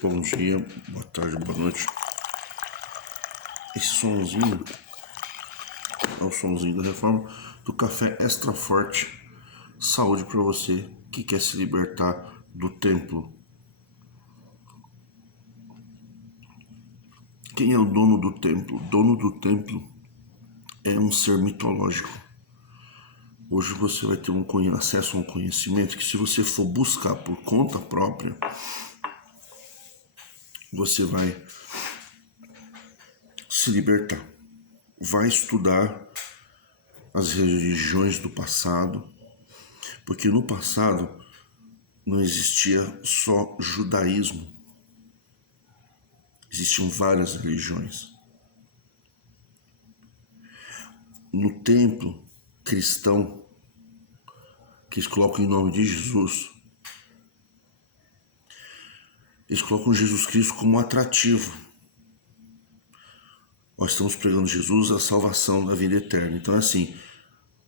Bom dia, boa tarde, boa noite. Esse somzinho é o somzinho da reforma do café extra forte. Saúde para você que quer se libertar do templo. Quem é o dono do templo? O dono do templo é um ser mitológico. Hoje você vai ter acesso a um conhecimento que, se você for buscar por conta própria, você vai se libertar. Vai estudar as religiões do passado, porque no passado não existia só judaísmo, existiam várias religiões. No templo cristão, que eles colocam em nome de Jesus, eles colocam Jesus Cristo como atrativo. Nós estamos pregando Jesus, a salvação da vida eterna. Então é assim,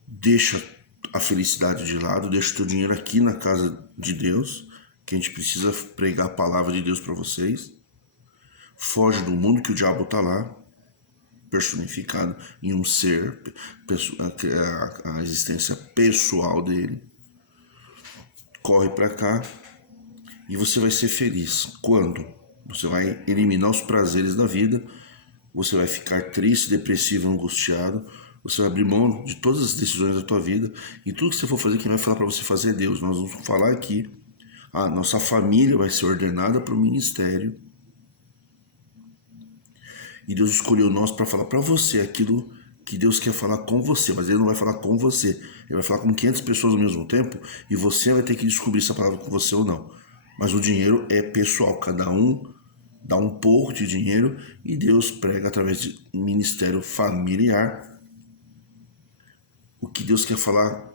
deixa a felicidade de lado, deixa o teu dinheiro aqui na casa de Deus, que a gente precisa pregar a palavra de Deus para vocês. Foge do mundo, que o diabo está lá, personificado em um ser, a existência pessoal dele. Corre para cá e você vai ser feliz. Quando? Você vai eliminar os prazeres da vida, você vai ficar triste, depressivo, angustiado, você vai abrir mão de todas as decisões da tua vida, e tudo que você for fazer, quem vai falar para você fazer é Deus. Nós vamos falar aqui, a nossa família vai ser ordenada para o ministério, e Deus escolheu nós para falar para você aquilo que Deus quer falar com você, mas Ele não vai falar com você, Ele vai falar com 500 pessoas ao mesmo tempo, e você vai ter que descobrir se a palavra é com você ou não. Mas o dinheiro é pessoal, cada um dá um pouco de dinheiro e Deus prega através de ministério familiar o que Deus quer falar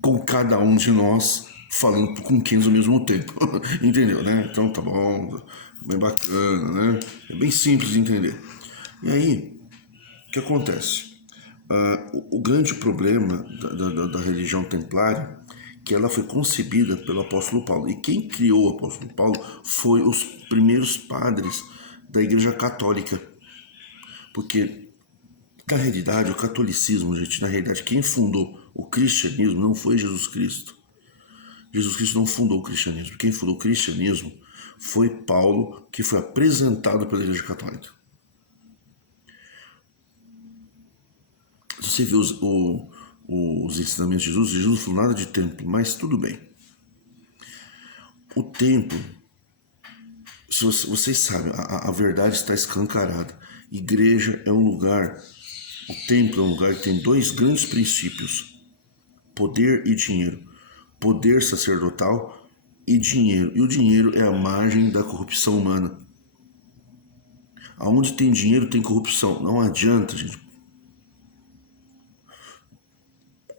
com cada um de nós, falando com 15 ao mesmo tempo. Entendeu, né? Então tá bom, bem bacana, né? É bem simples de entender. E aí, o que acontece? O grande problema da religião templária, que ela foi concebida pelo apóstolo Paulo. E quem criou o apóstolo Paulo foi os primeiros padres da Igreja Católica. Porque, na realidade, o catolicismo, gente, na realidade, quem fundou o cristianismo não foi Jesus Cristo. Jesus Cristo não fundou o cristianismo. Quem fundou o cristianismo foi Paulo, que foi apresentado pela Igreja Católica. Se você vê os ensinamentos de Jesus não falou nada de templo, mas tudo bem. O templo, se vocês sabem, a verdade está escancarada. Igreja é um lugar, o templo é um lugar que tem dois grandes princípios: poder e dinheiro. Poder sacerdotal e dinheiro. E o dinheiro é a margem da corrupção humana. Aonde tem dinheiro tem corrupção. Não adianta, gente.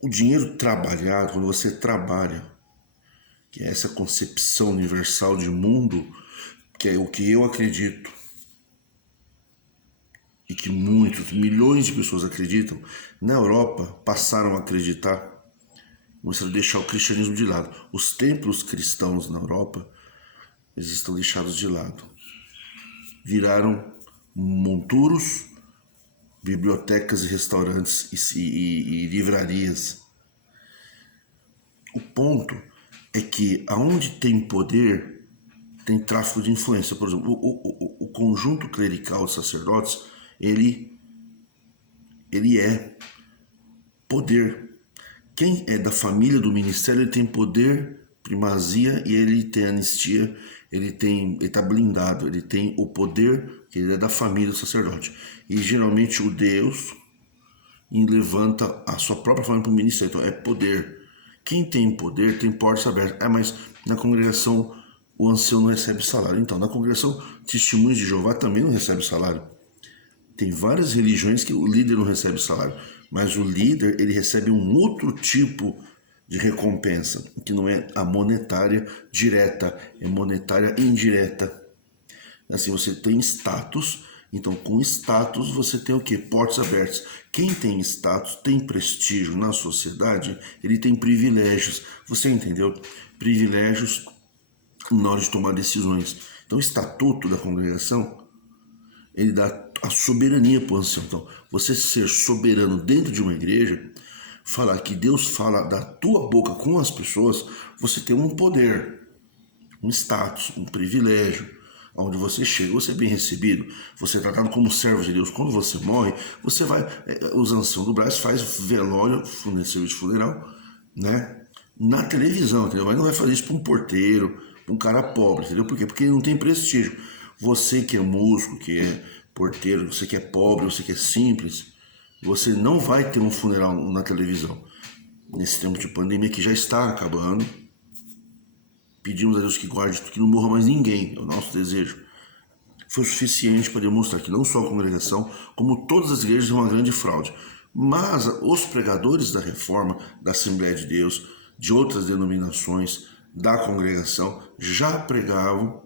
O dinheiro trabalhado, quando você trabalha, que é essa concepção universal de mundo, que é o que eu acredito, e que muitos, milhões de pessoas acreditam, na Europa passaram a acreditar, começaram a deixar o cristianismo de lado. Os templos cristãos na Europa, eles estão deixados de lado. Viraram monturos, bibliotecas e restaurantes e livrarias. O ponto é que aonde tem poder, tem tráfico de influência. Por exemplo, o conjunto clerical de sacerdotes, ele é poder. Quem é da família do ministério, ele tem poder, primazia, e ele tem anistia, ele está blindado, ele tem o poder, que ele é da família do sacerdote. E geralmente o Deus levanta a sua própria família para o ministério, então é poder. Quem tem poder tem portas abertas. Mas na congregação o ancião não recebe salário. Então, na congregação Testemunhos de Jeová também não recebe salário. Tem várias religiões que o líder não recebe salário, mas o líder, ele recebe um outro tipo de recompensa, que não é a monetária direta, é monetária indireta. Assim, você tem status, então com status você tem o quê? Portas abertas. Quem tem status, tem prestígio na sociedade, ele tem privilégios. Você entendeu? Privilégios na hora de tomar decisões. Então, o estatuto da congregação, ele dá a soberania para o ancião. Então, você ser soberano dentro de uma igreja, falar que Deus fala da tua boca com as pessoas, você tem um poder, um status, um privilégio. Onde você chega, você é bem recebido, você é tratado como servo de Deus. Quando você morre, você vai, os anciãos do Brás faz velório, serviço de funeral, né? Na televisão, entendeu? Mas não vai fazer isso para um porteiro, para um cara pobre, entendeu? Por quê? Porque ele não tem prestígio. Você que é músico, que é porteiro, você que é pobre, você que é simples, você não vai ter um funeral na televisão. Nesse tempo de pandemia que já está acabando, pedimos a Deus que guarde, que não morra mais ninguém, é o nosso desejo. Foi suficiente para demonstrar que não só a congregação, como todas as igrejas, é uma grande fraude. Mas os pregadores da reforma, da Assembleia de Deus, de outras denominações, da congregação, já pregavam,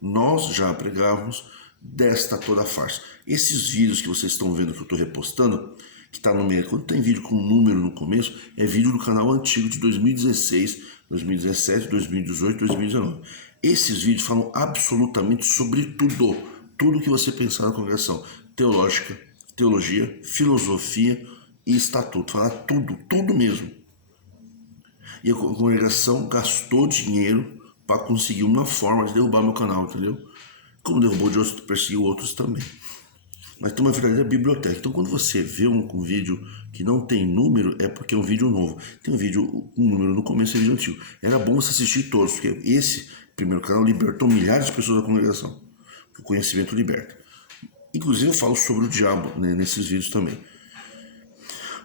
nós já pregávamos desta toda farsa. Esses vídeos que vocês estão vendo que eu estou repostando, que está no meio, quando tem vídeo com um número no começo, é vídeo do canal antigo de 2016, 2017, 2018, 2019. Esses vídeos falam absolutamente sobre tudo, tudo que você pensar na congregação, teológica, teologia, filosofia e estatuto, fala tudo, tudo mesmo. E a congregação gastou dinheiro para conseguir uma forma de derrubar meu canal, entendeu? Como derrubou de outros, perseguiu outros também. Mas tem uma verdadeira biblioteca. Então, quando você vê um vídeo que não tem número, é porque é um vídeo novo. Tem um vídeo, um número no começo e um vídeo antigo. Era bom você assistir todos, porque esse primeiro canal libertou milhares de pessoas da congregação. O conhecimento liberta. Inclusive, eu falo sobre o diabo, né, nesses vídeos também.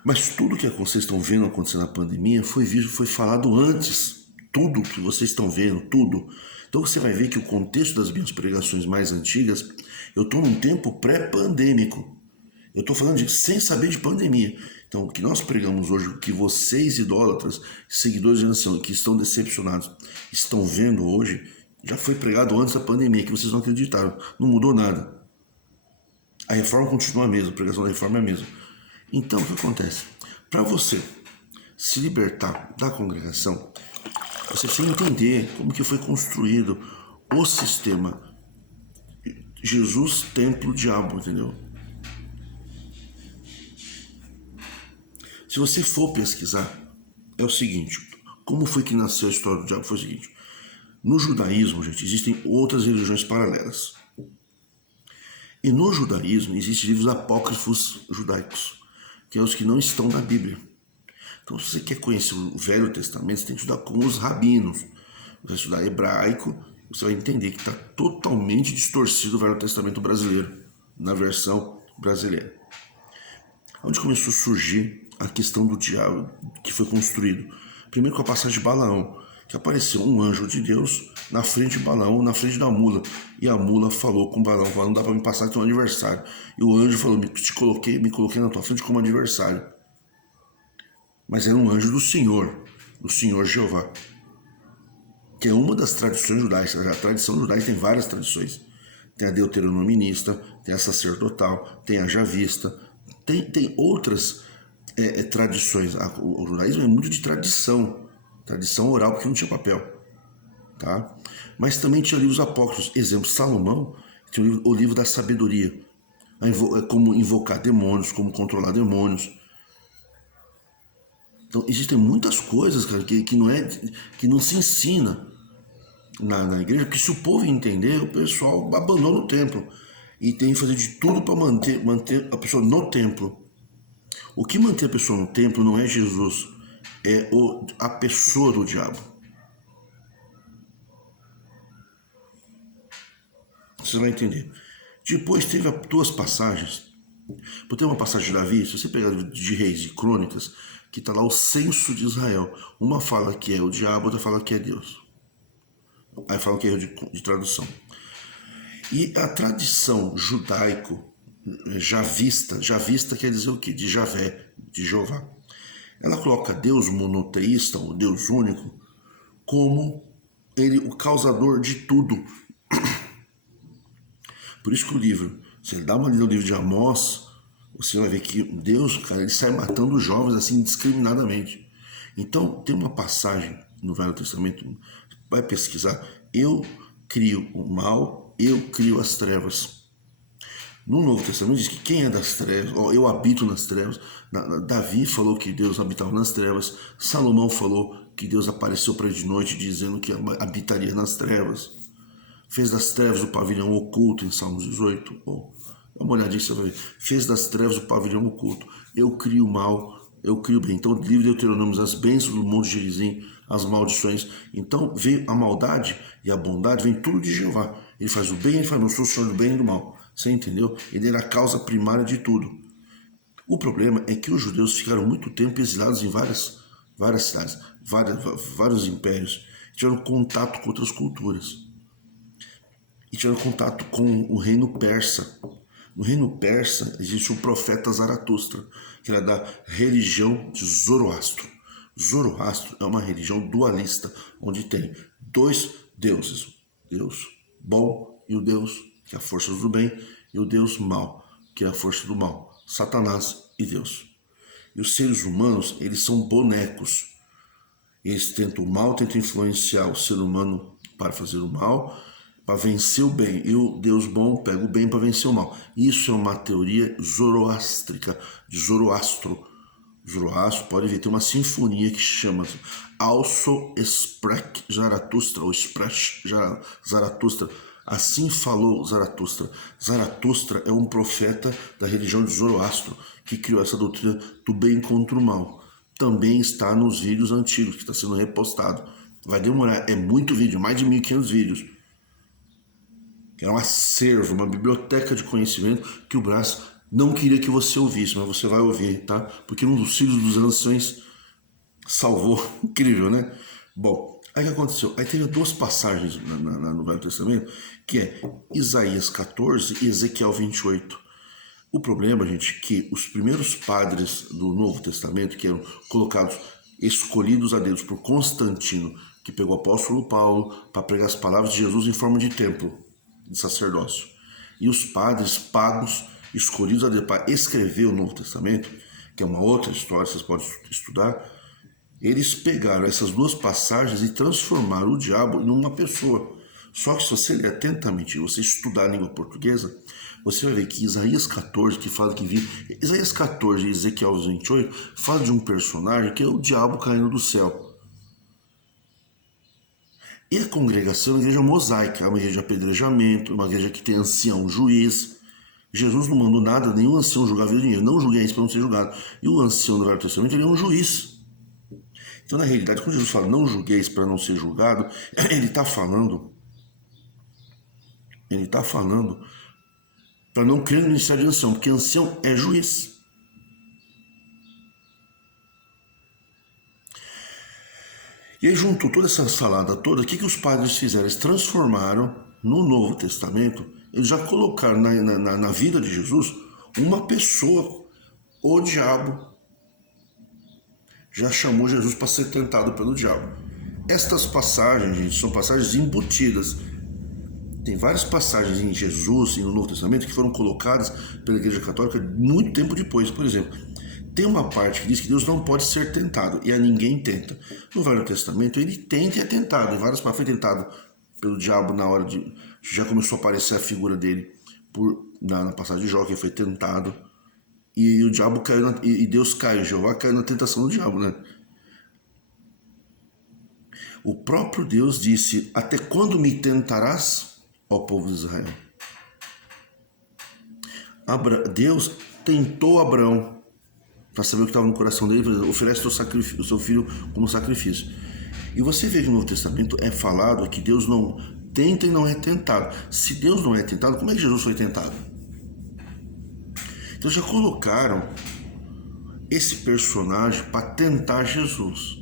Mas tudo que vocês estão vendo acontecer na pandemia foi falado antes. Tudo que vocês estão vendo, tudo. Então você vai ver que o contexto das minhas pregações mais antigas, eu estou num tempo pré-pandêmico. Eu estou falando de sem saber de pandemia. Então o que nós pregamos hoje, o que vocês idólatras, seguidores de nação, que estão decepcionados, estão vendo hoje, já foi pregado antes da pandemia, que vocês não acreditaram. Não mudou nada. A reforma continua a mesma, a pregação da reforma é a mesma. Então o que acontece? Para você se libertar da congregação, você precisa entender como que foi construído o sistema Jesus, templo, diabo, entendeu? Se você for pesquisar, é o seguinte, como foi que nasceu a história do diabo? Foi o seguinte, no judaísmo, gente, existem outras religiões paralelas. E no judaísmo existem livros apócrifos judaicos, que é os que não estão na Bíblia. Então, se você quer conhecer o Velho Testamento, você tem que estudar com os rabinos. Você vai estudar hebraico, você vai entender que está totalmente distorcido o Velho Testamento brasileiro, na versão brasileira. Onde começou a surgir a questão do diabo que foi construído? Primeiro com a passagem de Balaão, que apareceu um anjo de Deus na frente de Balaão, na frente da mula. E a mula falou com Balaão, falou, não dá para me passar que tem um aniversário. E o anjo falou, me coloquei na tua frente como adversário. Mas era um anjo do Senhor Jeová, que é uma das tradições judaicas. A tradição judaica tem várias tradições. Tem a deuteronominista, tem a sacerdotal, tem a javista, tem outras tradições. O judaísmo é muito de tradição oral, porque não tinha papel. Tá? Mas também tinha livros apócrifos. Exemplo, Salomão tinha o livro da sabedoria, como invocar demônios, como controlar demônios. Então, existem muitas coisas, cara, que não se ensina na igreja, porque se o povo entender, o pessoal abandona o templo. E tem que fazer de tudo para manter a pessoa no templo. O que mantém a pessoa no templo não é Jesus, é a pessoa do diabo. Você vai entender. Depois teve duas passagens. Tem uma passagem de Davi, se você pegar de Reis e Crônicas, que está lá o censo de Israel. Uma fala que é o diabo, outra fala que é Deus. Aí fala que é erro de tradução. E a tradição judaico javista quer dizer o quê? De Javé, de Jeová. Ela coloca Deus monoteísta, o Deus único, como ele o causador de tudo. Por isso que o livro, se ele dá uma lida no livro de Amós, você vai ver que Deus, cara, ele sai matando os jovens assim indiscriminadamente. Então, tem uma passagem no Velho Testamento, vai pesquisar, eu crio o mal, eu crio as trevas. No Novo Testamento diz que quem é das trevas, eu habito nas trevas. Davi falou que Deus habitava nas trevas. Salomão falou que Deus apareceu para ele de noite dizendo que habitaria nas trevas. Fez das trevas o pavilhão oculto em Salmos 18. Dá uma olhadinha, você vai ver. Fez das trevas o pavilhão oculto. Eu crio o mal, eu crio o bem. Então, livro de Deuteronômio, as bênçãos do monte de Gerizim, as maldições. Então, veio a maldade e a bondade, vem tudo de Jeová. Ele faz o bem, ele faz, eu sou o Senhor do bem e do mal. Você entendeu? Ele era a causa primária de tudo. O problema é que os judeus ficaram muito tempo exilados em várias cidades, vários impérios. Tiveram contato com outras culturas. E tiveram contato com o reino persa. No reino persa existe o profeta Zaratustra, que era da religião de Zoroastro. Zoroastro é uma religião dualista, onde tem dois deuses. Deus bom e o Deus que é a força do bem, e o Deus mau, que é a força do mal, Satanás e Deus. E os seres humanos, eles são bonecos. Eles tentam o mal, tentam influenciar o ser humano para fazer o mal, para vencer o bem. E o Deus bom pega o bem para vencer o mal. Isso é uma teoria zoroástrica, de Zoroastro. Zoroastro, pode ver, tem uma sinfonia que chama Also Sprech Zaratustra, ou Sprech Zaratustra. Assim falou Zaratustra. Zaratustra é um profeta da religião de Zoroastro, que criou essa doutrina do bem contra o mal. Também está nos vídeos antigos, que está sendo repostado. Vai demorar, é muito vídeo, mais de 1.500 vídeos. É um acervo, uma biblioteca de conhecimento que o Brás não queria que você ouvisse, mas você vai ouvir, tá? Porque um dos filhos dos anciões salvou. Incrível, né? Bom, aí o que aconteceu? Aí teve duas passagens no Velho Testamento, que é Isaías 14 e Ezequiel 28. O problema, gente, é que os primeiros padres do Novo Testamento, que eram colocados, escolhidos a Deus por Constantino, que pegou o apóstolo Paulo para pregar as palavras de Jesus em forma de templo, de sacerdócio. E os padres pagos, escolhidos a Deus para escrever o Novo Testamento, que é uma outra história, vocês podem estudar, eles pegaram essas duas passagens e transformaram o diabo em uma pessoa. Só que se você ler atentamente e você estudar a língua portuguesa, você vai ver que Isaías 14, que fala que vive... Isaías 14 e Ezequiel 28 fala de um personagem que é o diabo caindo do céu. E a congregação é uma igreja mosaica, é uma igreja de apedrejamento, uma igreja que tem ancião, juiz. Jesus não mandou nada, nenhum ancião julgar a vida de ninguém. Não julguei isso para não ser julgado. E o ancião do Velho Testamento, ele é um juiz. Então, na realidade, quando Jesus fala não julgueis para não ser julgado, ele está falando para não crer no ministério de ancião, porque ancião é juiz. E aí juntou toda essa salada toda, o que os padres fizeram? Eles transformaram no Novo Testamento, eles já colocaram na vida de Jesus uma pessoa, o diabo. Já chamou Jesus para ser tentado pelo diabo. Estas passagens, gente, são passagens embutidas. Tem várias passagens em Jesus e no Novo Testamento que foram colocadas pela Igreja Católica muito tempo depois. Por exemplo, tem uma parte que diz que Deus não pode ser tentado e a ninguém tenta. No Velho Testamento ele tenta e é tentado. Em várias partes foi tentado pelo diabo na hora de... Já começou a aparecer a figura dele na passagem de Jó, que ele foi tentado. E o diabo caiu, e Deus caiu, Jeová caiu na tentação do diabo, né? O próprio Deus disse, até quando me tentarás, ó povo de Israel? Deus tentou Abraão, para saber o que estava no coração dele, oferece o seu filho como sacrifício. E você vê que no Novo Testamento é falado que Deus não tenta e não é tentado. Se Deus não é tentado, como é que Jesus foi tentado? Então já colocaram esse personagem para tentar Jesus.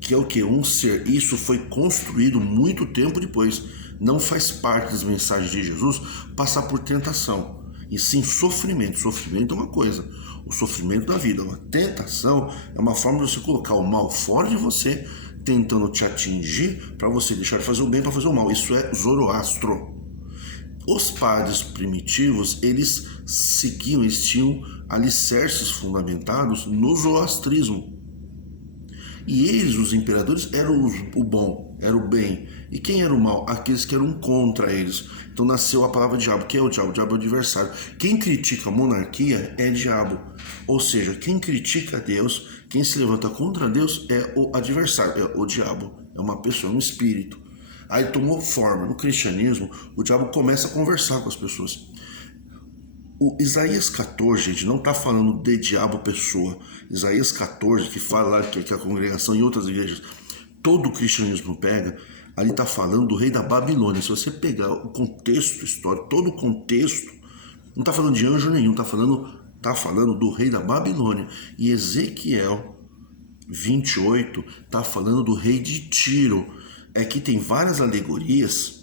Que é o que? Um ser. Isso foi construído muito tempo depois. Não faz parte das mensagens de Jesus passar por tentação. E sim sofrimento. Sofrimento é uma coisa. O sofrimento da vida. A tentação é uma forma de você colocar o mal fora de você, tentando te atingir para você deixar de fazer o bem para fazer o mal. Isso é Zoroastro. Os padres primitivos, eles tinham alicerces fundamentados no zoroastrismo. E eles, os imperadores, eram o bom, era o bem. E quem era o mal? Aqueles que eram contra eles. Então nasceu a palavra diabo. Quem é o diabo? O diabo é o adversário. Quem critica a monarquia é diabo. Ou seja, quem critica Deus, quem se levanta contra Deus é o adversário, é o diabo. É uma pessoa, um espírito. Aí tomou forma. No cristianismo, o diabo começa a conversar com as pessoas. O Isaías 14, gente, não está falando de diabo pessoa. Isaías 14, que fala lá que a congregação em outras igrejas, todo o cristianismo pega, ali está falando do rei da Babilônia. Se você pegar o contexto histórico, todo o contexto, não está falando de anjo nenhum, está falando do rei da Babilônia. E Ezequiel 28 está falando do rei de Tiro. É que tem várias alegorias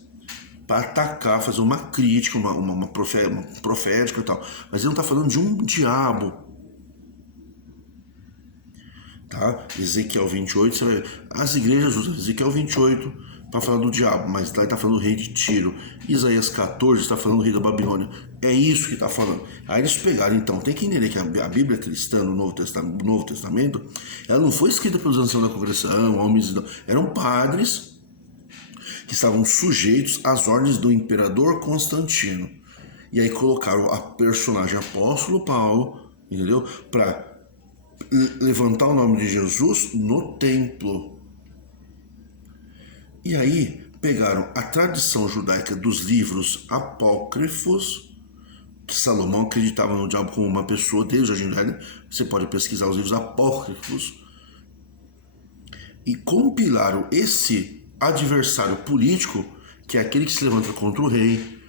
para atacar, fazer uma crítica, uma profética e tal. Mas ele não está falando de um diabo. Tá? Ezequiel 28, você vai ver. As igrejas usam Ezequiel 28 para falar do diabo, mas lá está falando do rei de Tiro. Isaías 14 está falando do rei da Babilônia. É isso que está falando. Aí eles pegaram, então, tem que entender que a Bíblia cristã no Novo Testamento, ela não foi escrita pelos anciãos da congregação, homens, eram padres que estavam sujeitos às ordens do imperador Constantino. E aí colocaram a personagem apóstolo Paulo, entendeu? Para levantar o nome de Jesus no templo. E aí pegaram a tradição judaica dos livros apócrifos, que Salomão acreditava no diabo como uma pessoa desde a Gênesis. Você pode pesquisar os livros apócrifos. E compilaram esse adversário político, que é aquele que se levanta contra o rei.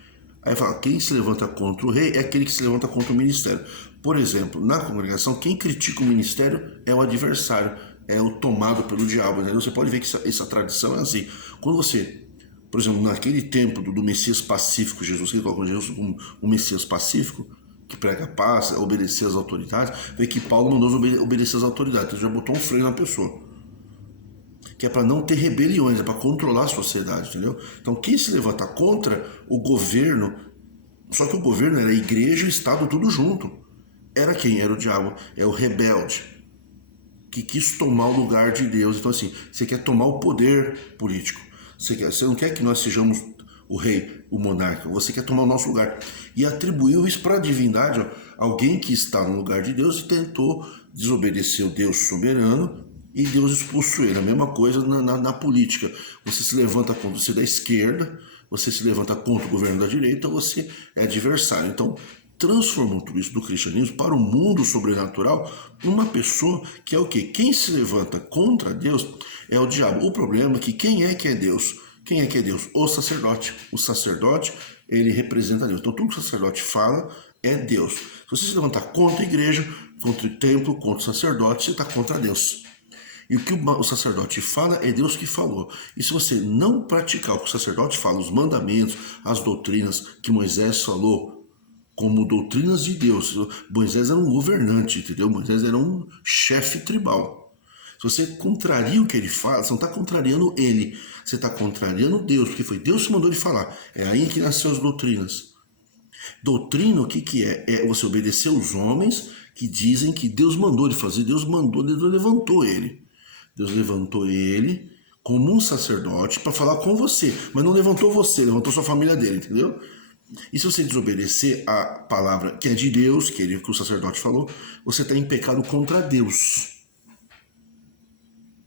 Aí fala, quem se levanta contra o rei é aquele que se levanta contra o ministério. Por exemplo, na congregação, quem critica o ministério é o adversário, é o tomado pelo diabo. Entendeu? Você pode ver que essa tradição é assim. Quando você, por exemplo, naquele tempo do Messias pacífico, Jesus, que colocou Jesus como um Messias pacífico, que prega a paz, obedecer às autoridades, vê que Paulo mandou obedecer às autoridades, então já botou um freio na pessoa. Que é para não ter rebeliões, é para controlar a sociedade, entendeu? Então quem se levanta contra o governo, só que o governo era a igreja e o Estado tudo junto. Era quem? Era o diabo, é o rebelde, que quis tomar o lugar de Deus. Então assim, você quer tomar o poder político, você não quer que nós sejamos o rei, o monarca, você quer tomar o nosso lugar. E atribuiu isso para a divindade, ó, alguém que está no lugar de Deus e tentou desobedecer o Deus soberano, e Deus expulsou ele. A mesma coisa na política. Você se levanta contra você da esquerda, você se levanta contra o governo da direita, você é adversário. Então, transformou tudo isso do cristianismo para o mundo sobrenatural numa pessoa que é o quê? Quem se levanta contra Deus é o diabo. O problema é que é Deus? Quem é que é Deus? O sacerdote. O sacerdote, ele representa Deus. Então, tudo que o sacerdote fala é Deus. Se você se levantar contra a igreja, contra o templo, contra o sacerdote, você está contra Deus. E o que o sacerdote fala é Deus que falou. E se você não praticar o que o sacerdote fala, os mandamentos, as doutrinas que Moisés falou, como doutrinas de Deus. Moisés era um governante, entendeu? Moisés era um chefe tribal. Se você contraria o que ele fala, você não está contrariando ele, você está contrariando Deus, porque foi Deus que mandou ele falar. É aí que nasceu as doutrinas. Doutrina, o que é? É você obedecer os homens que dizem que Deus mandou ele fazer. Deus levantou ele. Deus levantou ele como um sacerdote para falar com você, mas não levantou você, levantou sua família dele, entendeu? E se você desobedecer a palavra que é de Deus, que o sacerdote falou, você está em pecado contra Deus.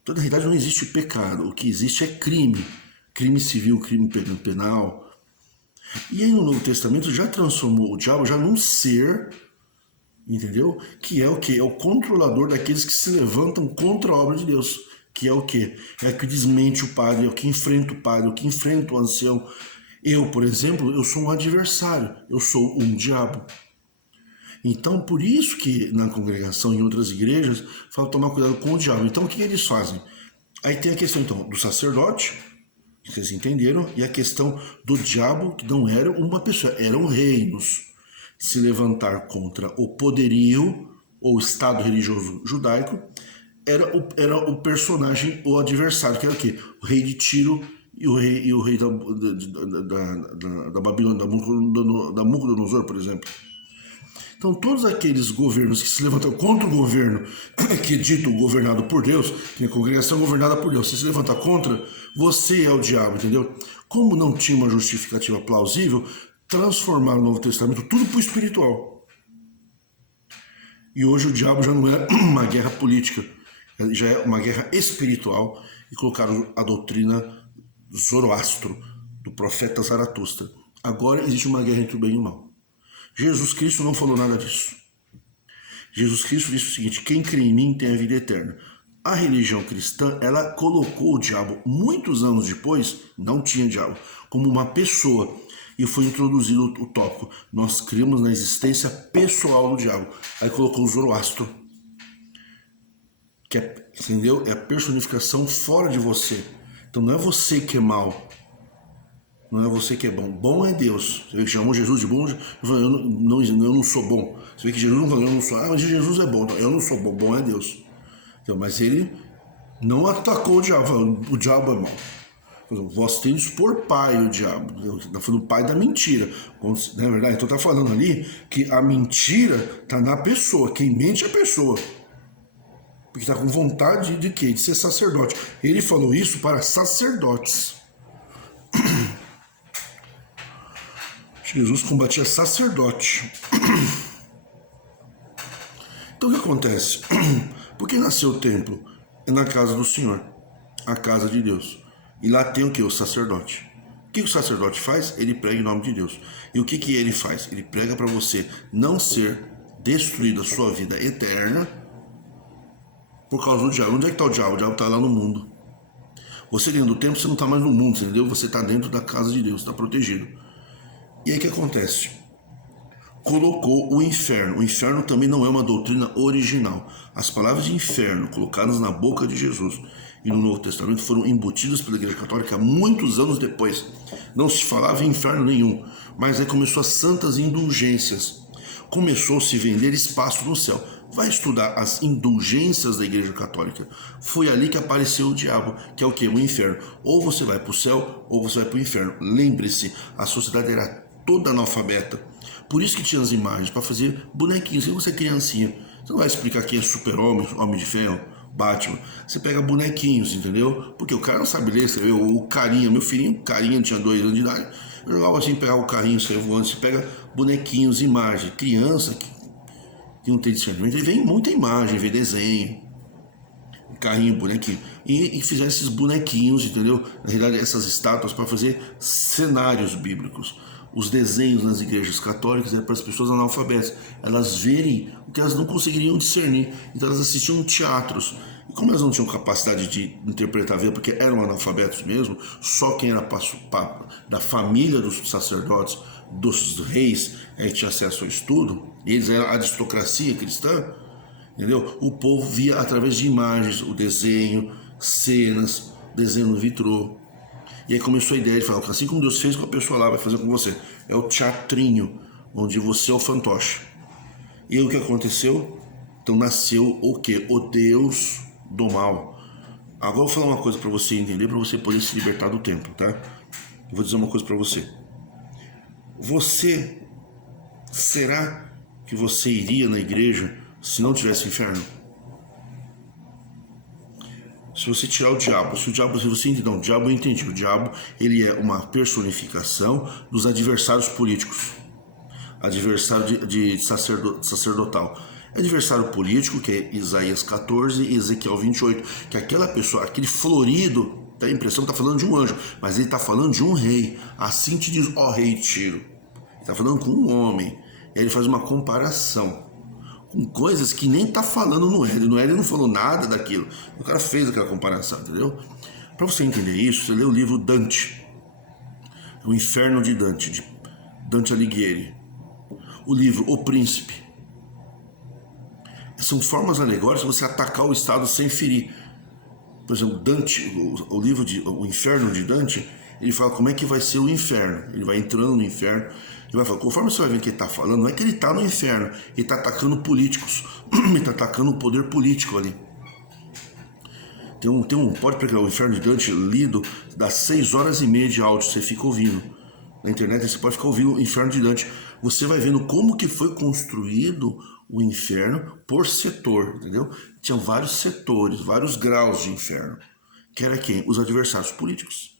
Então, na realidade, não existe pecado, o que existe é crime. Crime civil, crime penal. E aí no Novo Testamento já transformou o diabo já num ser, entendeu? Que é o quê? É o controlador daqueles que se levantam contra a obra de Deus. Que é o quê? É o que desmente o padre, é o que enfrenta o padre, é o que enfrenta o ancião. Eu, por exemplo, eu sou um adversário, eu sou um diabo. Então, por isso que na congregação, em outras igrejas, fala tomar cuidado com o diabo. Então, o que eles fazem? Aí tem a questão, então, do sacerdote, que vocês entenderam, e a questão do diabo, que não era uma pessoa, eram reinos. Se levantar contra o poderio ou Estado religioso judaico, era o personagem, o adversário, que era o quê? O rei de Tiro e o rei da Babilônia, da Nabucodonosor, por exemplo. Então todos aqueles governos que se levantam contra o governo, que é dito governado por Deus, que é a congregação governada por Deus, se levanta contra, você é o diabo, entendeu? Como não tinha uma justificativa plausível, transformaram o Novo Testamento tudo para o espiritual. E hoje o diabo já não é uma guerra política, já é uma guerra espiritual, e colocaram a doutrina Zoroastro, do profeta Zaratustra. Agora existe uma guerra entre o bem e o mal. Jesus Cristo não falou nada disso. Jesus Cristo disse o seguinte: quem crê em mim tem a vida eterna. A religião cristã, ela colocou o diabo, muitos anos depois, não tinha diabo, como uma pessoa. E foi introduzido o tópico: nós cremos na existência pessoal do diabo. Aí colocou o Zoroastro, que é, entendeu? É a personificação fora de você. Então não é você que é mal, não é você que é bom. Bom é Deus. Você vê que chamou Jesus de bom, eu não sou bom. Você vê que Jesus não falou, eu não sou. Ah, mas Jesus é bom. Então, eu não sou bom, bom é Deus. Então, mas ele não atacou o diabo, falando, o diabo é mau. Vós tendes por pai o diabo. Está falando pai da mentira. Não é verdade? Então está falando ali que a mentira está na pessoa. Quem mente é a pessoa. Porque está com vontade de quê? De ser sacerdote. Ele falou isso para sacerdotes. Jesus combatia sacerdote. Então o que acontece? Por que nasceu o templo? É na casa do Senhor, a casa de Deus. E lá tem o que? O sacerdote. O que o sacerdote faz? Ele prega em nome de Deus. E o que ele faz? Ele prega para você não ser destruída a sua vida eterna por causa do diabo. Onde é que está o diabo? O diabo está lá no mundo. Você dentro do templo, você não está mais no mundo, entendeu? Você está dentro da casa de Deus, está protegido. E aí o que acontece? Colocou o inferno. O inferno também não é uma doutrina original. As palavras de inferno colocadas na boca de Jesus e no Novo Testamento foram embutidas pela Igreja Católica muitos anos depois. Não se falava em inferno nenhum, mas aí começou as santas indulgências. Começou a se vender espaço no céu. Vai estudar as indulgências da Igreja Católica. Foi ali que apareceu o diabo, que é o quê? O inferno. Ou você vai para o céu, ou você vai para o inferno. Lembre-se, a sociedade era toda analfabeta. Por isso que tinha as imagens, para fazer bonequinhos. Se você é criancinha, você não vai explicar quem é Super-Homem, Homem de Ferro, Batman. Você pega bonequinhos, entendeu? Porque o cara não sabe ler, escrever. O Carinha, meu filhinho, Carinha tinha 2 anos de idade. Eu jogava assim, pegava o carrinho, saia voando. Você pega bonequinhos, imagem. Criança que não tem discernimento, ele vê muita imagem, vê desenho, carrinho, bonequinho. E fizeram esses bonequinhos, entendeu? Na realidade, essas estátuas para fazer cenários bíblicos. Os desenhos nas igrejas católicas é para as pessoas analfabetas, elas verem o que elas não conseguiriam discernir. Então elas assistiam teatros. E como elas não tinham capacidade de interpretar, ver, porque eram analfabetos mesmo, só quem era da família dos sacerdotes, dos reis, tinha acesso ao estudo, eles eram a aristocracia cristã, entendeu? O povo via através de imagens, o desenho, cenas, desenho no vitrô. E aí começou a ideia de falar, assim como Deus fez com a pessoa lá, vai fazer com você. É o teatrinho, onde você é o fantoche. E aí o que aconteceu? Então nasceu o quê? O Deus do mal. Agora eu vou falar uma coisa para você entender, para você poder se libertar do templo, tá? Eu vou dizer uma coisa para você. Será que você iria na igreja se não tivesse inferno? Se você tirar o diabo, se você entender, não, o diabo eu entendi, o diabo ele é uma personificação dos adversários políticos, adversário de sacerdotal. Adversário político, que é Isaías 14 e Ezequiel 28, que aquela pessoa, aquele florido, tem a impressão que está falando de um anjo, mas ele está falando de um rei. Assim te diz, ó rei Tiro. Ele está falando com um homem. E aí ele faz uma comparação com coisas que nem tá falando no Hélio. No Hélio não falou nada daquilo. O cara fez aquela comparação, entendeu? Para você entender isso, você lê o livro Dante, O Inferno de Dante, de Dante Alighieri. O livro O Príncipe. São formas alegóricas de você atacar o Estado sem ferir. Por exemplo, Dante, o livro O Inferno de Dante, ele fala como é que vai ser o inferno. Ele vai entrando no inferno. Ele vai falar, conforme você vai ver o que ele está falando, não é que ele está no inferno, ele está atacando políticos, ele está atacando o poder político ali. Pode pegar o Inferno de Dante lido, dá 6 horas e meia de áudio, você fica ouvindo. na internet, você pode ficar ouvindo o Inferno de Dante. Você vai vendo como que foi construído o inferno por setor, entendeu? Tinham vários setores, vários graus de inferno. Que era quem? Os adversários políticos.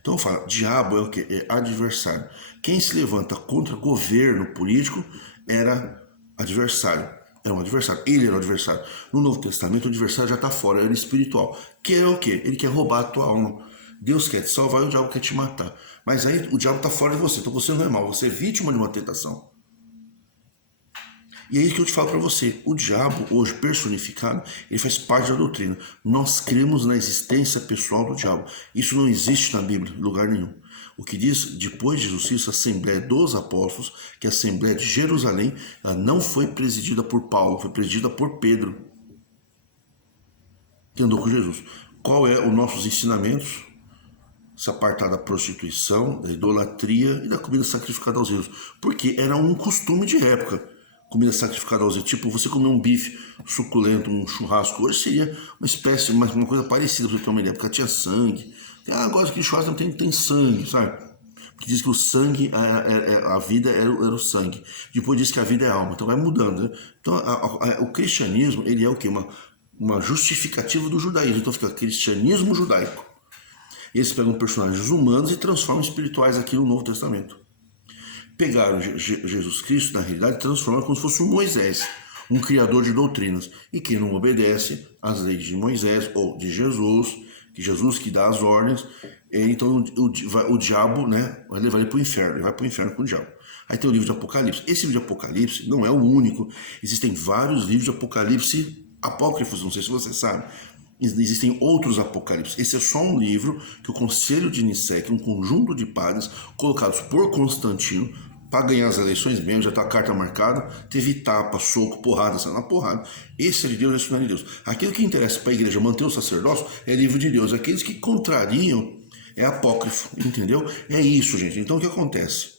Então fala, diabo é o quê? É adversário. Quem se levanta contra governo político era adversário. Era um adversário. Ele era o adversário. No Novo Testamento, o adversário já está fora, era espiritual. Que é o quê? Ele quer roubar a tua alma. Deus quer te salvar e o diabo quer te matar. Mas aí o diabo está fora de você. Então você não é mal, você é vítima de uma tentação. E é isso que eu te falo para você. O diabo, hoje personificado, ele faz parte da doutrina. Nós cremos na existência pessoal do diabo. Isso não existe na Bíblia, em lugar nenhum. O que diz, depois de Jesus Cristo, a Assembleia dos Apóstolos, que é a Assembleia de Jerusalém, ela não foi presidida por Paulo, foi presidida por Pedro, que andou com Jesus. Qual é os nossos ensinamentos? Se apartar da prostituição, da idolatria e da comida sacrificada aos ídolos. Porque era um costume de época. Comida sacrificada aos ídolos. Tipo, você comer um bife suculento, um churrasco. Hoje seria uma espécie, uma coisa parecida, pra você ter uma ideia. Porque tinha sangue. Gosto que churrasco não tem sangue, sabe? Porque diz que o sangue, a vida era o sangue. Depois diz que a vida é alma. Então vai mudando, né? Então o cristianismo, ele é o quê? Uma justificativa do judaísmo. Então fica cristianismo judaico. Eles pegam personagens humanos e transformam espirituais aqui no Novo Testamento. Pegaram Jesus Cristo, na realidade, transformaram como se fosse um Moisés, um criador de doutrinas. E quem não obedece às leis de Moisés ou de Jesus, que Jesus que dá as ordens, então o diabo, né, vai levar ele para o inferno, ele vai para o inferno com o diabo. Aí tem o livro de Apocalipse. Esse livro de Apocalipse não é o único. Existem vários livros de Apocalipse apócrifos, não sei se você sabe. Existem outros apocalipses. Esse é só um livro que o Conselho de Nicéia, um conjunto de padres colocados por Constantino para ganhar as eleições mesmo, já está a carta marcada, teve tapa, soco, porrada, saiu na porrada. Esse é de Deus, esse não é de Deus. Aquilo que interessa para a igreja manter o sacerdócio é livro de Deus. Aqueles que contrariam é apócrifo, entendeu? É isso, gente. Então o que acontece?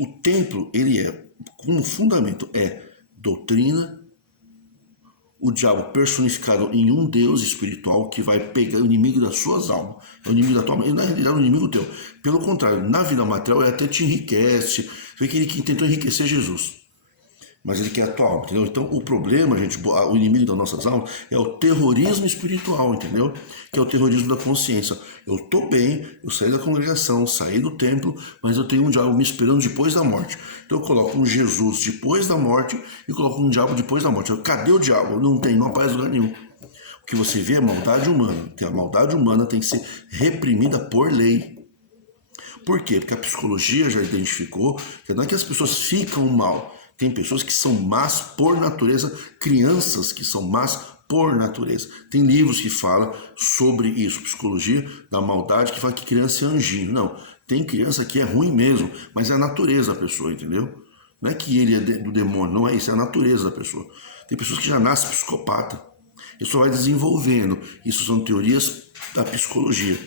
O templo, ele é, como fundamento, é doutrina. O diabo personificado em um Deus espiritual que vai pegar o inimigo das suas almas. É o inimigo da tua alma. Ele não é o inimigo teu. Pelo contrário, na vida material ele até te enriquece. Você vê que ele tentou enriquecer Jesus. Mas ele quer a tua alma, entendeu? Então o problema, gente, o inimigo das nossas almas é o terrorismo espiritual, entendeu? Que é o terrorismo da consciência. Eu tô bem, eu saí da congregação, saí do templo, mas eu tenho um diabo me esperando depois da morte. Então eu coloco um Jesus depois da morte e coloco um diabo depois da morte. Cadê o diabo? Não tem, não aparece em lugar nenhum. O que você vê é a maldade humana, que a maldade humana tem que ser reprimida por lei. Por quê? Porque a psicologia já identificou que não é que as pessoas ficam mal. Tem pessoas que são más por natureza, crianças que são más por natureza. Tem livros que falam sobre isso, psicologia da maldade, que fala que criança é anjinho. Não, tem criança que é ruim mesmo, mas é a natureza da pessoa, entendeu? Não é que ele é do demônio, não é isso, é a natureza da pessoa. Tem pessoas que já nascem psicopata. Isso vai desenvolvendo. Isso são teorias da psicologia,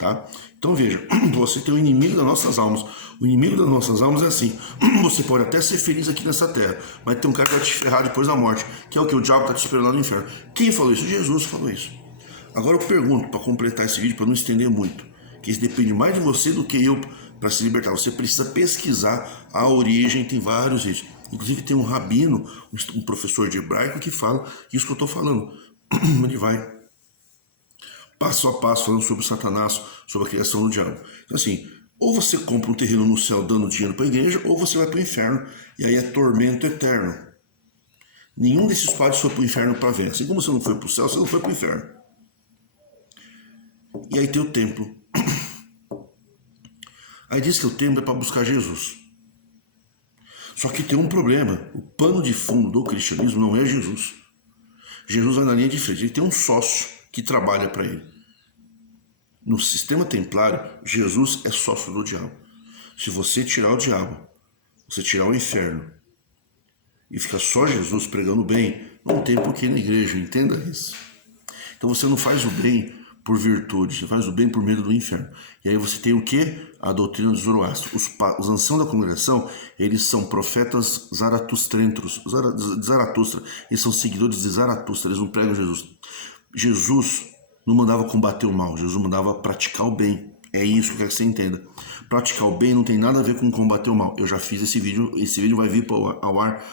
tá? Então veja, você tem o inimigo das nossas almas. O inimigo das nossas almas é assim. Você pode até ser feliz aqui nessa terra, mas tem um cara que vai te ferrar depois da morte, que é o que o diabo está te esperando lá no inferno. Quem falou isso? Jesus falou isso. Agora eu pergunto, para completar esse vídeo, para não estender muito, que isso depende mais de você do que eu para se libertar. Você precisa pesquisar a origem, tem vários vídeos. Inclusive tem um rabino, um professor de hebraico, que fala isso que eu estou falando. Ele vai passo a passo falando sobre Satanás, sobre a criação do diabo. Então assim, ou você compra um terreno no céu dando dinheiro para a igreja, ou você vai para o inferno, e aí é tormento eterno. Nenhum desses padres foi para o inferno para ver. Assim como você não foi para o céu, você não foi para o inferno. E aí tem o templo. Aí diz que o templo é para buscar Jesus. Só que tem um problema. O pano de fundo do cristianismo não é Jesus. Jesus vai na linha de frente. Ele tem um sócio que trabalha para ele. No sistema templário, Jesus é sócio do diabo. Se você tirar o diabo, você tirar o inferno, e ficar só Jesus pregando bem, não tem porquê na igreja, entenda isso. Então você não faz o bem por virtude, você faz o bem por medo do inferno. E aí você tem o quê? A doutrina do Zoroastro. Os anciãos da congregação, eles são profetas zaratustrentos, Zaratustra. Eles são seguidores de Zaratustra, eles não pregam Jesus. Jesus não mandava combater o mal, Jesus mandava praticar o bem. É isso que eu quero que você entenda. Praticar o bem não tem nada a ver com combater o mal. Eu já fiz esse vídeo vai vir ao ar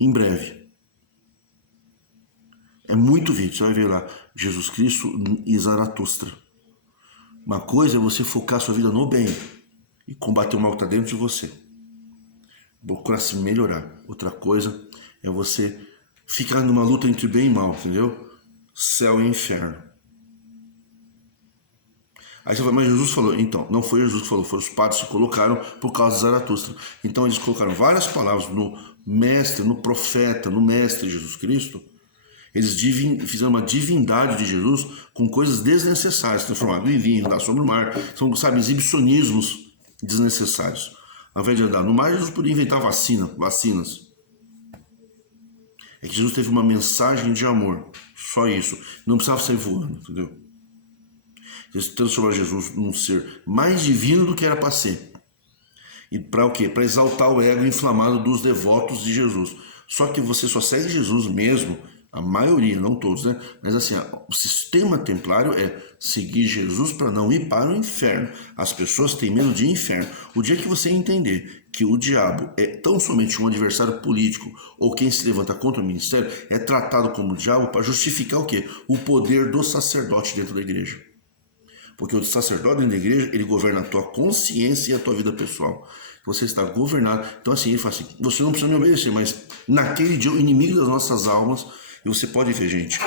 em breve. É muito vídeo, você vai ver lá, Jesus Cristo e Zaratustra. Uma coisa é você focar sua vida no bem e combater o mal que está dentro de você. Procurar se melhorar. Outra coisa é você ficar numa luta entre bem e mal, entendeu? Céu e inferno. Aí você vai, mas Jesus falou, então, não foi Jesus que falou, foram os padres que colocaram por causa de Zaratustra. Então eles colocaram várias palavras no mestre, no profeta, no mestre Jesus Cristo. Eles fizeram uma divindade de Jesus com coisas desnecessárias, transformaram em vinho, andar sobre o mar, são, sabe, exibicionismos desnecessários. Ao invés de andar no mar, Jesus podia inventar vacinas. É que Jesus teve uma mensagem de amor, só isso. Não precisava sair voando, entendeu? Eles transformaram Jesus num ser mais divino do que era para ser. E para o quê? Para exaltar o ego inflamado dos devotos de Jesus. Só que você só segue Jesus mesmo, a maioria, não todos, né? Mas assim, o sistema templário é seguir Jesus para não ir para o inferno. As pessoas têm medo de inferno. O dia que você entender que o diabo é tão somente um adversário político ou quem se levanta contra o ministério, é tratado como diabo para justificar o quê? O poder do sacerdote dentro da igreja. Porque o sacerdote dentro da igreja, ele governa a tua consciência e a tua vida pessoal. Você está governado. Então assim, ele fala assim, você não precisa me obedecer, mas naquele dia o inimigo das nossas almas, e você pode ver, gente,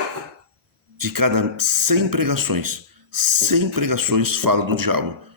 de cada 100 pregações fala do diabo.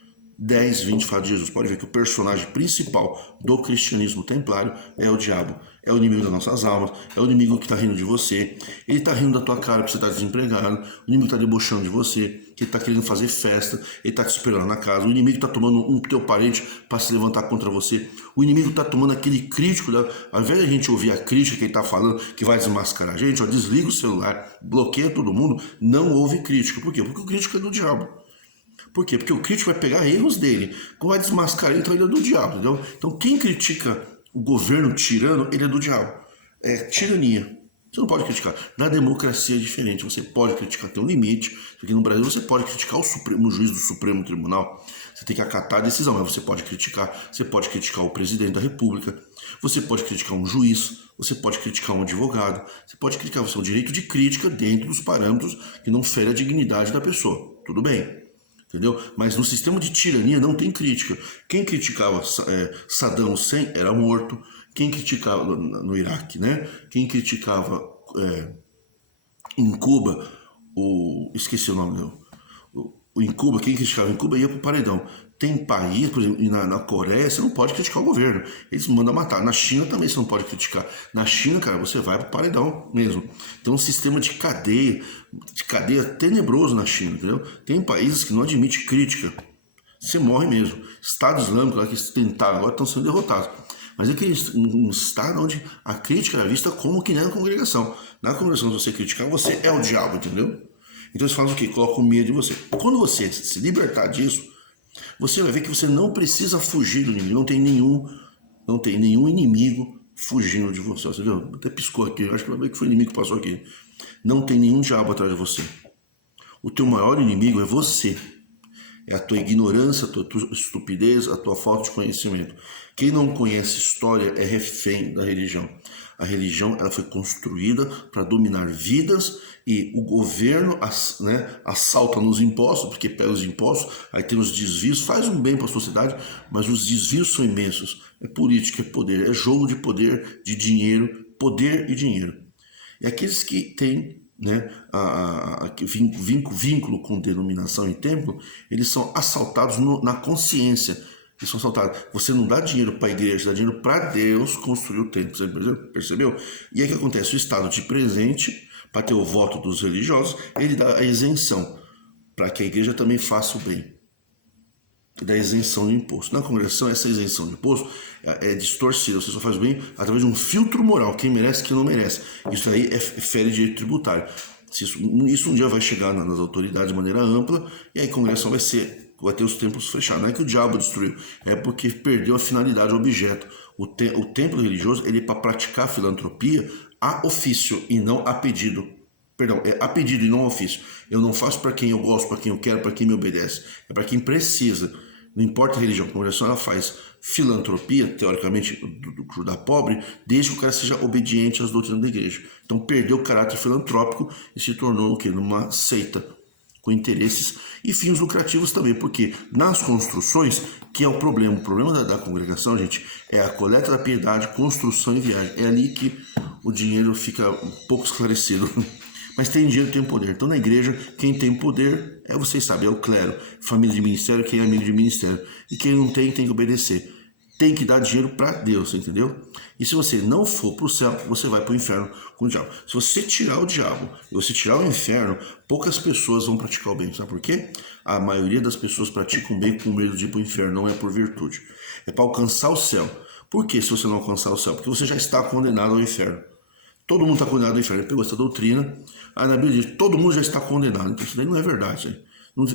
10, 20 fala de Jesus. Pode ver que o personagem principal do cristianismo templário é o diabo. É o inimigo das nossas almas, é o inimigo que está rindo de você. Ele está rindo da tua cara porque você está desempregado. O inimigo está debochando de você, que ele está querendo fazer festa, ele está te esperando na casa. O inimigo está tomando um teu parente para se levantar contra você. O inimigo está tomando aquele crítico, ao invés de a gente ouvir a crítica que ele está falando, que vai desmascarar a gente, ó, desliga o celular, bloqueia todo mundo, não ouve crítica. Por quê? Porque o crítico é do diabo. Por quê? Porque o crítico vai pegar erros dele, vai desmascarar ele, então ele é do diabo, entendeu? Então quem critica o governo tirano, ele é do diabo. É tirania. Você não pode criticar. Na democracia é diferente, você pode criticar, tem um limite. Aqui no Brasil você pode criticar o juiz do Supremo Tribunal, você tem que acatar a decisão, mas você pode criticar o presidente da República, você pode criticar um juiz, você pode criticar um advogado, você pode criticar, você tem o direito de crítica dentro dos parâmetros que não fere a dignidade da pessoa. Tudo bem. Entendeu? Mas no sistema de tirania não tem crítica. Quem criticava Saddam Hussein era morto. Quem criticava no Iraque, né? Quem criticava em Cuba, esqueci o nome dele. Em Cuba, quem criticava em Cuba ia para o paredão. Tem país, por exemplo, na Coreia, você não pode criticar o governo. Eles mandam matar. Na China também você não pode criticar. Na China, cara, você vai para o paredão mesmo. Tem um sistema de cadeia tenebroso na China, entendeu? Tem países que não admitem crítica. Você morre mesmo. Estado Islâmico, lá que tentaram, agora estão sendo derrotados. Mas é um estado onde a crítica era vista como que nem na congregação. Na congregação, se você criticar, você é o diabo, entendeu? Então eles falam o quê? Colocam medo de você. Quando você se libertar disso, você vai ver que você não precisa fugir do inimigo. Não tem nenhum inimigo fugindo de você. Você viu? Até piscou aqui. Eu acho que foi o inimigo que passou aqui. Não tem nenhum diabo atrás de você. O teu maior inimigo é você. É a tua ignorância, a tua estupidez, a tua falta de conhecimento. Quem não conhece história é refém da religião. A religião ela foi construída para dominar vidas e o governo assalta nos impostos, porque pega os impostos, aí tem os desvios, faz um bem para a sociedade, mas os desvios são imensos. É política, é poder, é jogo de poder, de dinheiro, poder e dinheiro. E aqueles que têm vínculo com denominação e templo, eles são assaltados na consciência. Eles são assaltados. Você não dá dinheiro para a igreja, dá dinheiro para Deus construir o templo. Você percebeu? E aí o que acontece? O Estado te presente, para ter o voto dos religiosos, ele dá a isenção, para que a igreja também faça o bem. Da isenção de imposto. Na congregação, essa isenção de imposto é distorcida. Você só faz bem através de um filtro moral. Quem merece, quem não merece. Isso aí fere direito tributário. Isso um dia vai chegar nas autoridades de maneira ampla e aí a congregação vai ter os templos fechados. Não é que o diabo destruiu, é porque perdeu a finalidade, o objeto. O templo religioso ele é para praticar filantropia a ofício e não a pedido. Perdão, é a pedido e não a ofício. Eu não faço para quem eu gosto, para quem eu quero, para quem me obedece. É para quem precisa. Não importa a religião. A congregação ela faz filantropia, teoricamente, do ajudar pobre, desde que o cara seja obediente às doutrinas da igreja. Então perdeu o caráter filantrópico e se tornou o quê? Numa seita com interesses e fins lucrativos também, porque nas construções, que é o problema da congregação, gente, é a coleta da piedade, construção e viagem. É ali que o dinheiro fica um pouco esclarecido. Mas tem dinheiro, tem poder. Então na igreja, quem tem poder, vocês sabem, é o clero, família de ministério, quem é amigo de ministério. E quem não tem, tem que obedecer. Tem que dar dinheiro para Deus, entendeu? E se você não for para o céu, você vai para o inferno com o diabo. Se você tirar o diabo e você tirar o inferno, poucas pessoas vão praticar o bem. Sabe por quê? A maioria das pessoas praticam o bem com medo de ir para o inferno, não é por virtude. É para alcançar o céu. Por que se você não alcançar o céu? Porque você já está condenado ao inferno. Todo mundo está condenado ao inferno. Ele pegou essa doutrina. Aí na Bíblia diz, todo mundo já está condenado. Então isso daí não é verdade. Né?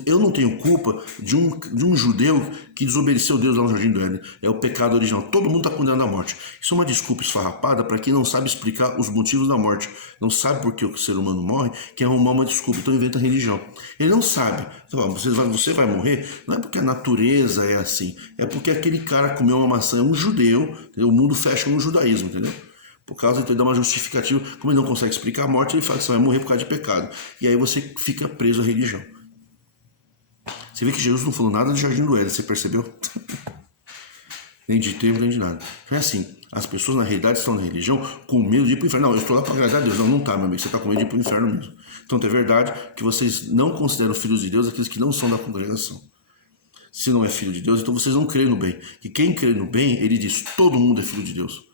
Eu não tenho culpa de um judeu que desobedeceu Deus lá no Jardim do Éden. É o pecado original. Todo mundo está condenado à morte. Isso é uma desculpa esfarrapada para quem não sabe explicar os motivos da morte. Não sabe por que o ser humano morre, quer arrumar uma desculpa. Então inventa religião. Ele não sabe. Então, você vai morrer, não é porque a natureza é assim. É porque aquele cara comeu uma maçã, é um judeu. Entendeu? O mundo fecha no judaísmo, entendeu? Por causa, então ele dá uma justificativa. Como ele não consegue explicar a morte, ele fala que você vai morrer por causa de pecado. E aí você fica preso à religião. Você vê que Jesus não falou nada do Jardim do Éden, você percebeu? Nem de tempo, nem de nada. É assim, as pessoas na realidade estão na religião com medo de ir para o inferno. Não, eu estou lá para agradar a Deus. Não, não tá, meu amigo, você está com medo de ir para o inferno mesmo. Então é verdade que vocês não consideram filhos de Deus aqueles que não são da congregação. Se não é filho de Deus, então vocês não creem no bem. E quem crê no bem, ele diz, todo mundo é filho de Deus.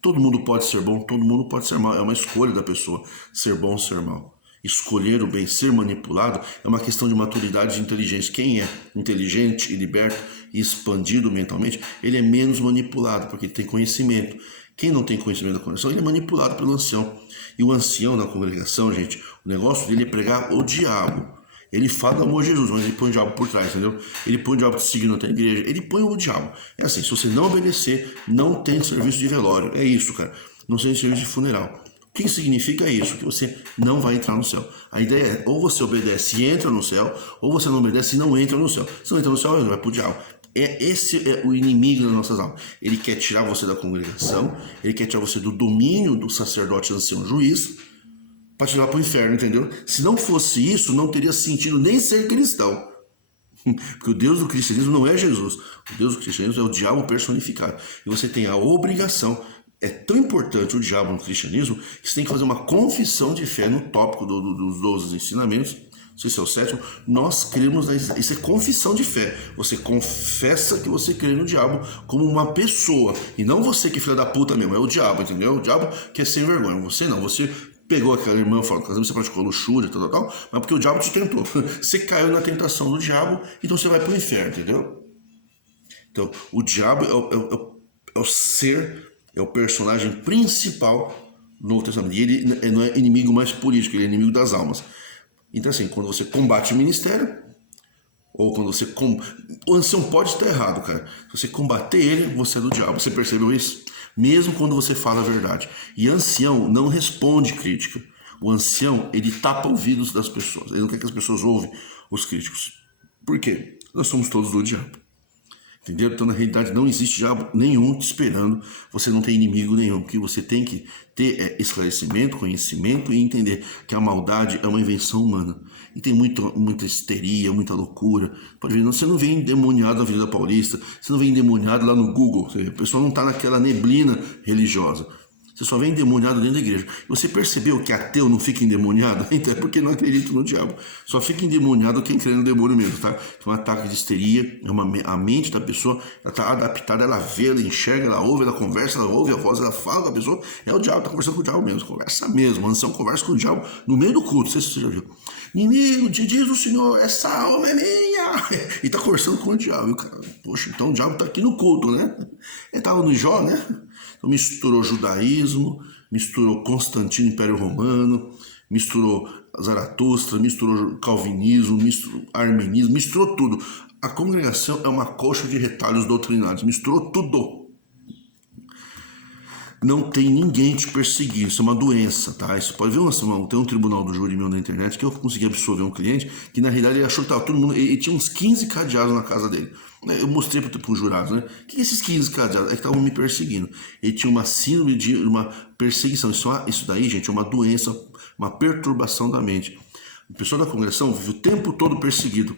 Todo mundo pode ser bom, todo mundo pode ser mal. É uma escolha da pessoa, ser bom ou ser mal. Escolher o bem, ser manipulado, é uma questão de maturidade e de inteligência. Quem é inteligente e liberto e expandido mentalmente, ele é menos manipulado, porque ele tem conhecimento. Quem não tem conhecimento da congregação, ele é manipulado pelo ancião. E o ancião na congregação, gente, o negócio dele é pregar o diabo. Ele fala do amor de Jesus, mas ele põe o diabo por trás, entendeu? Ele põe o diabo seguindo até a igreja, ele põe o diabo. É assim, se você não obedecer, não tem serviço de velório. É isso, cara. Não tem serviço de funeral. O que significa isso? Que você não vai entrar no céu. A ideia é, ou você obedece e entra no céu, ou você não obedece e não entra no céu. Se não entra no céu, vai pro diabo. Esse é o inimigo das nossas almas. Ele quer tirar você da congregação, ele quer tirar você do domínio do sacerdote ancião juiz, para te levar para o inferno, entendeu? Se não fosse isso, não teria sentido nem ser cristão. Porque o Deus do cristianismo não é Jesus. O Deus do cristianismo é o diabo personificado. E você tem a obrigação. É tão importante o diabo no cristianismo que você tem que fazer uma confissão de fé no tópico dos 12 ensinamentos. Não sei se é o 7º. Nós cremos, isso é confissão de fé. Você confessa que você crê no diabo como uma pessoa. E não você que é filho da puta mesmo. É o diabo, entendeu? O diabo que é sem vergonha. Você não. Você pegou aquela irmã, falou, casamento, você praticou luxúria, tal, mas porque o diabo te tentou. Você caiu na tentação do diabo, então você vai para o inferno, entendeu? Então, o diabo é o ser, é o personagem principal no Novo Testamento. E ele não é inimigo mais político, ele é inimigo das almas. Então, assim, quando você combate o ministério, ou quando você... O ancião pode estar errado, cara. Se você combater ele, você é do diabo. Você percebeu isso? Mesmo quando você fala a verdade. E ancião não responde crítica. O ancião, ele tapa ouvidos das pessoas. Ele não quer que as pessoas ouvem os críticos. Por quê? Nós somos todos do diabo. Entendeu? Então, na realidade, não existe diabo nenhum te esperando. Você não tem inimigo nenhum. O que você tem que ter esclarecimento, conhecimento e entender que a maldade é uma invenção humana. E tem muita histeria, muita loucura. Pode ver, você não vem endemoniado na Avenida Paulista, você não vem endemoniado lá no Google. A pessoa não está naquela neblina religiosa. Você só vem endemoniado dentro da igreja. Você percebeu que ateu não fica endemoniado? Então é porque não acredita no diabo. Só fica endemoniado quem crê no demônio mesmo, tá? É um ataque de histeria, a mente da pessoa está adaptada, ela vê, ela enxerga, ela ouve, ela conversa, ela ouve a voz, ela fala com a pessoa. É o diabo, está conversando com o diabo mesmo, conversa mesmo. A ancião conversa com o diabo no meio do culto, não sei se você já viu. Inimigo, diz o Senhor, essa alma é minha. E está conversando com o diabo, cara. Poxa, então o diabo está aqui no culto, né? Ele estava no Jó, né? Então misturou judaísmo, misturou Constantino, Império Romano, misturou Zaratustra, misturou calvinismo, misturou armenismo, misturou tudo. A congregação é uma coxa de retalhos doutrinários, misturou tudo. não tem ninguém te perseguindo, isso é uma doença, tá? Isso pode ver, tem um tribunal do júri meu na internet que eu consegui absolver um cliente que na realidade ele achou que tava todo mundo, ele tinha uns 15 cadeados na casa dele. Eu mostrei para os jurados, né? O que é esses 15 cadeados? É que estavam me perseguindo. Ele tinha uma síndrome de uma perseguição. Isso daí, gente, é uma doença, uma perturbação da mente. O pessoal da congregação vive o tempo todo perseguido.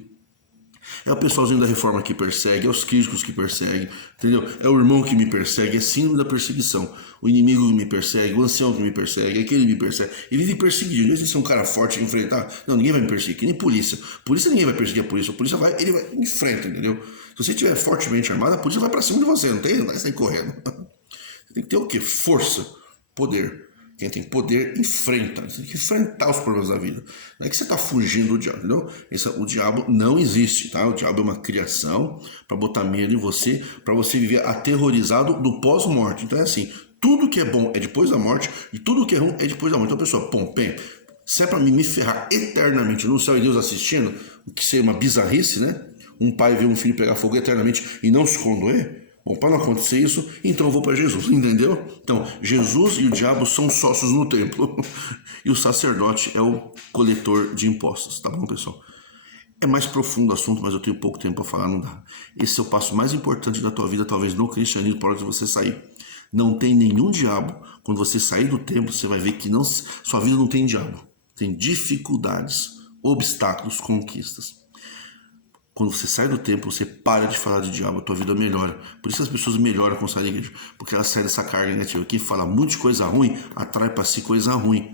É o pessoalzinho da reforma que persegue, é os críticos que perseguem, entendeu? É o irmão que me persegue, é síndrome da perseguição. O inimigo que me persegue, o ancião que me persegue, aquele que me persegue. E vive perseguido. Não é ser um cara forte que enfrentar. Não, ninguém vai me perseguir, que nem polícia. Polícia ninguém vai perseguir a polícia. A polícia vai, ele vai, enfrenta, entendeu? Se você estiver fortemente armado, a polícia vai pra cima de você, não vai sair correndo. Você tem que ter o quê? Força, poder. Quem tem poder enfrenta. Você tem que enfrentar os problemas da vida. Não é que você está fugindo do diabo, entendeu? O diabo não existe, tá? O diabo é uma criação para botar medo em você, para você viver aterrorizado do pós-morte. Então é assim, tudo que é bom é depois da morte e tudo que é ruim é depois da morte. Então a pessoa, pô, bem, se é para me ferrar eternamente no céu e Deus assistindo, o que seria uma bizarrice, né? Um pai ver um filho pegar fogo eternamente e não se condoer. Bom, para não acontecer isso, então eu vou para Jesus, entendeu? Então, Jesus e o diabo são sócios no templo e o sacerdote é o coletor de impostos, tá bom, pessoal? É mais profundo o assunto, mas eu tenho pouco tempo para falar, não dá. Esse é o passo mais importante da tua vida, talvez no cristianismo, para hora de você sair. Não tem nenhum diabo. Quando você sair do templo, você vai ver que não, sua vida não tem diabo. Tem dificuldades, obstáculos, conquistas. Quando você sai do templo, você para de falar de diabo, a tua vida melhora. Por isso as pessoas melhoram com sair da igreja, porque elas saem dessa carga negativa. Quem fala muito de coisa ruim, atrai para si coisa ruim.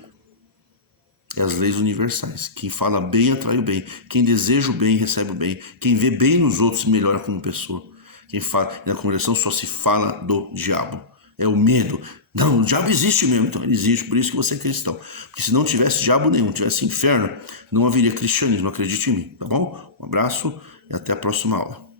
É as leis universais. Quem fala bem, atrai o bem. Quem deseja o bem, recebe o bem. Quem vê bem nos outros, melhora como pessoa. Quem fala, na congregação só se fala do diabo. É o medo. Não, o diabo existe mesmo. Então, ele existe, por isso que você é cristão. Porque se não tivesse diabo nenhum, tivesse inferno, não haveria cristianismo. Acredite em mim, tá bom? Um abraço e até a próxima aula.